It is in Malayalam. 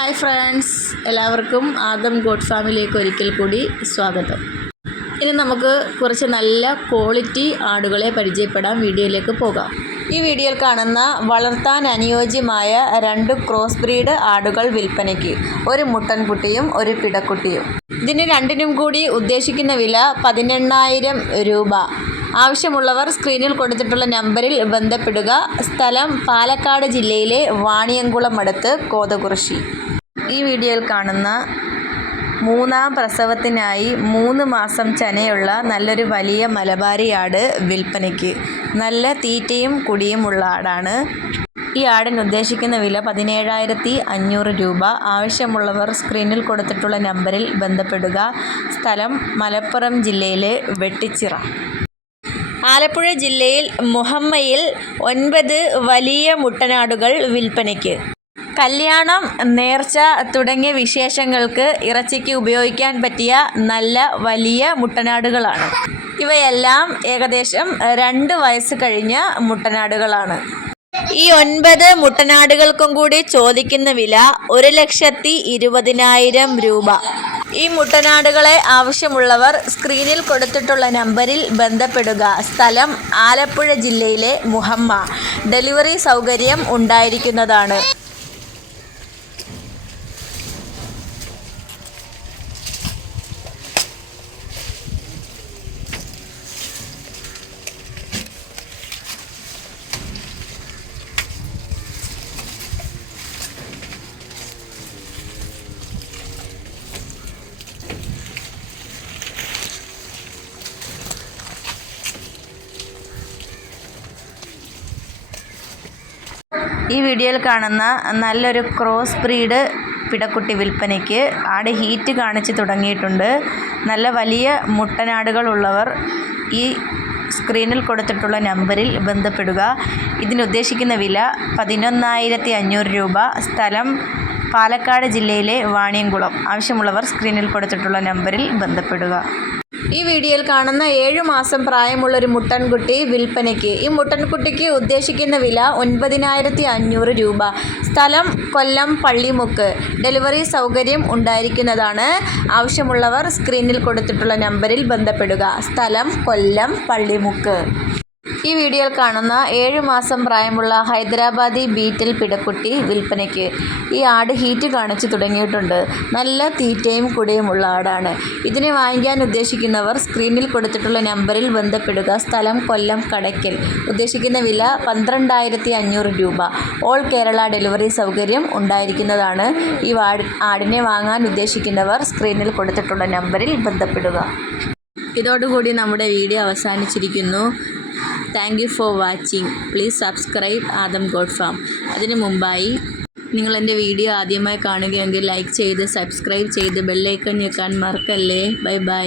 ഹായ് ഫ്രണ്ട്സ് എല്ലാവർക്കും ആദം ഗോഡ് ഫാമിലിയിലേക്ക് ഒരിക്കൽ കൂടി സ്വാഗതം. ഇനി നമുക്ക് കുറച്ച് നല്ല ക്വാളിറ്റി ആടുകളെ പരിചയപ്പെടാം. വീഡിയോയിലേക്ക് പോകാം. ഈ വീഡിയോയിൽ കാണുന്ന വളർത്താൻ അനുയോജ്യമായ രണ്ട് ക്രോസ് ബ്രീഡ് ആടുകൾ വിൽപ്പനയ്ക്ക് ഒരു മുട്ടൻകുട്ടിയും ഒരു പിടക്കുട്ടിയും ഇതിന് രണ്ടിനും കൂടി ഉദ്ദേശിക്കുന്ന വില പതിനെണ്ണായിരം രൂപ. ആവശ്യമുള്ളവർ സ്ക്രീനിൽ കൊടുത്തിട്ടുള്ള നമ്പറിൽ ബന്ധപ്പെടുക. സ്ഥലം പാലക്കാട് ജില്ലയിലെ വാണിയംകുളം അടുത്ത് കോതകുറിശി. ഈ വീഡിയോയിൽ കാണുന്ന മൂന്നാം പ്രസവത്തിനായി മൂന്ന് മാസം ചനയുള്ള നല്ലൊരു വലിയ മലബാരി ആട് വിൽപ്പനയ്ക്ക് നല്ല തീറ്റയും കുടിയുമുള്ള ആടാണ്. ഈ ആടിന് ഉദ്ദേശിക്കുന്ന വില പതിനേഴായിരത്തി അഞ്ഞൂറ് രൂപ. ആവശ്യമുള്ളവർ സ്ക്രീനിൽ കൊടുത്തിട്ടുള്ള നമ്പറിൽ ബന്ധപ്പെടുക. സ്ഥലം മലപ്പുറം ജില്ലയിലെ വെട്ടിച്ചിറ. ആലപ്പുഴ ജില്ലയിൽ മുഹമ്മയിൽ ഒൻപത് വലിയ മുട്ടനാടുകൾ വിൽപ്പനയ്ക്ക്. കല്യാണം നേർച്ച തുടങ്ങിയ വിശേഷങ്ങൾക്ക് ഇറച്ചിക്ക് ഉപയോഗിക്കാൻ പറ്റിയ നല്ല വലിയ മുട്ടനാടുകളാണ്. ഇവയെല്ലാം ഏകദേശം രണ്ട് വയസ്സ് കഴിഞ്ഞ മുട്ടനാടുകളാണ്. ഈ ഒൻപത് മുട്ടനാടുകൾക്കും കൂടി ചോദിക്കുന്ന വില ഒരു ലക്ഷത്തി ഇരുപതിനായിരം രൂപ. ഈ മുട്ടനാടുകളെ ആവശ്യമുള്ളവർ സ്ക്രീനിൽ കൊടുത്തിട്ടുള്ള നമ്പറിൽ ബന്ധപ്പെടുക. സ്ഥലം ആലപ്പുഴ ജില്ലയിലെ മുഹമ്മ. ഡെലിവറി സൗകര്യം ഉണ്ടായിരിക്കുന്നതാണ്. ഈ വീഡിയോയിൽ കാണുന്ന നല്ലൊരു ക്രോസ് ബ്രീഡ് പിടക്കുട്ടി വിൽപ്പനയ്ക്ക് ആട് ഹീറ്റ് കാണിച്ച് തുടങ്ങിയിട്ടുണ്ട്. നല്ല വലിയ മുട്ടനാടുകളുള്ളവർ ഈ സ്ക്രീനിൽ കൊടുത്തിട്ടുള്ള നമ്പറിൽ ബന്ധപ്പെടുക. ഇതിനുദ്ദേശിക്കുന്ന വില പതിനൊന്നായിരത്തി അഞ്ഞൂറ് രൂപ. സ്ഥലം പാലക്കാട് ജില്ലയിലെ വാണിയംകുളം. ആവശ്യമുള്ളവർ സ്ക്രീനിൽ കൊടുത്തിട്ടുള്ള നമ്പറിൽ ബന്ധപ്പെടുക. ഈ വീഡിയോയിൽ കാണുന്ന ഏഴു മാസം പ്രായമുള്ള ഒരു മുട്ടൻകുട്ടി വിൽപ്പനയ്ക്ക്. ഈ മുട്ടൻകുട്ടിക്ക് ഉദ്ദേശിക്കുന്ന വില ഒൻപതിനായിരത്തി അഞ്ഞൂറ് രൂപ. സ്ഥലം കൊല്ലം പള്ളിമുക്ക്. ഡെലിവറി സൗകര്യം ഉണ്ടായിരിക്കുന്നതാണ്. ആവശ്യമുള്ളവർ സ്ക്രീനിൽ കൊടുത്തിട്ടുള്ള നമ്പറിൽ ബന്ധപ്പെടുക. സ്ഥലം കൊല്ലം പള്ളിമുക്ക്. ഈ വീഡിയോയിൽ കാണുന്ന ഏഴ് മാസം പ്രായമുള്ള ഹൈദരാബാദി ബീറ്റിൽ പിടക്കുട്ടി വിൽപ്പനയ്ക്ക് ഈ ആട് ഹീറ്റ് കാണിച്ചു തുടങ്ങിയിട്ടുണ്ട്. നല്ല തീറ്റയും കുടിയുമുള്ള ആടാണ്. ഇതിനെ വാങ്ങിക്കാൻ ഉദ്ദേശിക്കുന്നവർ സ്ക്രീനിൽ കൊടുത്തിട്ടുള്ള നമ്പറിൽ ബന്ധപ്പെടുക. സ്ഥലം കൊല്ലം കടയ്ക്കൽ. ഉദ്ദേശിക്കുന്ന വില പന്ത്രണ്ടായിരത്തി അഞ്ഞൂറ് രൂപ. ഓൾ കേരള ഡെലിവറി സൗകര്യം ഉണ്ടായിരിക്കുന്നതാണ്. ഈ ആടിനെ വാങ്ങാൻ ഉദ്ദേശിക്കുന്നവർ സ്ക്രീനിൽ കൊടുത്തിട്ടുള്ള നമ്പറിൽ ബന്ധപ്പെടുക. ഇതോടുകൂടി നമ്മുടെ video അവസാനിച്ചിരിക്കുന്നു. Thank you for watching please subscribe Adam God Farm അതിനു മുമ്പായി നിങ്ങൾ എന്റെ വീഡിയോ ആദ്യമായി കാണുകയെങ്കിൽ ലൈക്ക് ചെയ്ത് സബ്സ്ക്രൈബ് ചെയ്ത് ബെല്ലൈക്കൺ ഞെക്കാൻ മറക്കല്ലേ ബൈ ബൈ